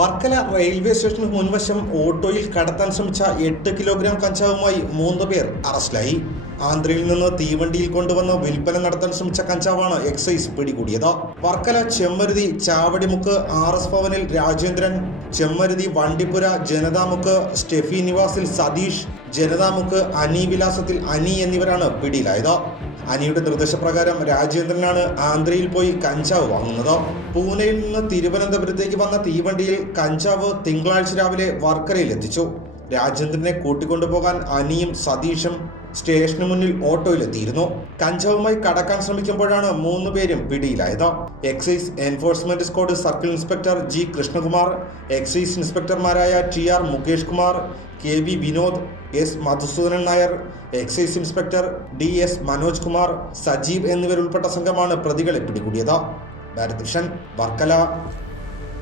Varkala railway സ്റ്റേഷന് മുൻവശം ഓട്ടോയിൽ കടത്താൻ ശ്രമിച്ച എട്ട് കിലോഗ്രാം കഞ്ചാവുമായി മൂന്ന് പേർ അറസ്റ്റിലായി. ആന്ധ്രയിൽ നിന്ന് തീവണ്ടിയിൽ കൊണ്ടുവന്ന് വിൽപ്പന നടത്താൻ ശ്രമിച്ച കഞ്ചാവാണ് എക്സൈസ് പിടികൂടിയത്. വർക്കല ചെമ്മരുതി ചാവടിമുക്ക് ആർ എസ് ഭവനിൽ രാജേന്ദ്രൻ ചെമ്മരുതി വണ്ടിപ്പുര ജനതാമുക്ക് സ്റ്റെഫി നിവാസിൽ സതീഷ് ജനതാമുക്ക് അനി വിലാസത്തിൽ അനി എന്നിവരാണ് പിടിയിലായത്. അനിയുടെ നിർദ്ദേശപ്രകാരം രാജേന്ദ്രനാണ് ആന്ധ്രയിൽ പോയി കഞ്ചാവ് വാങ്ങുന്നത്. പൂനെയിൽ നിന്ന് തിരുവനന്തപുരത്തേക്ക് വന്ന തീവണ്ടിയിൽ കഞ്ചാവ് തിങ്കളാഴ്ച രാവിലെ വർക്കരയിൽ എത്തിച്ചു. രാജേന്ദ്രനെ കൂട്ടിക്കൊണ്ടുപോകാൻ അനിയും സതീഷും സ്റ്റേഷന് മുന്നിൽ ഓട്ടോയിലെത്തിയിരുന്നു. കഞ്ചാവുമായി കടക്കാൻ ശ്രമിക്കുമ്പോഴാണ് മൂന്ന് പേരും പിടിയിലായത്. Excise enforcement squad circle inspector G Krishnakumar excise ഇൻസ്പെക്ടർമാരായ T R Mukesh Kumar K V Vinod S Madhusoodanan Nair excise inspector D S Manoj Kumar Sajeev എന്നിവരുൾപ്പെട്ട സംഘമാണ് പ്രതികളെ പിടികൂടിയത്. ഭാരത് വർക്കല.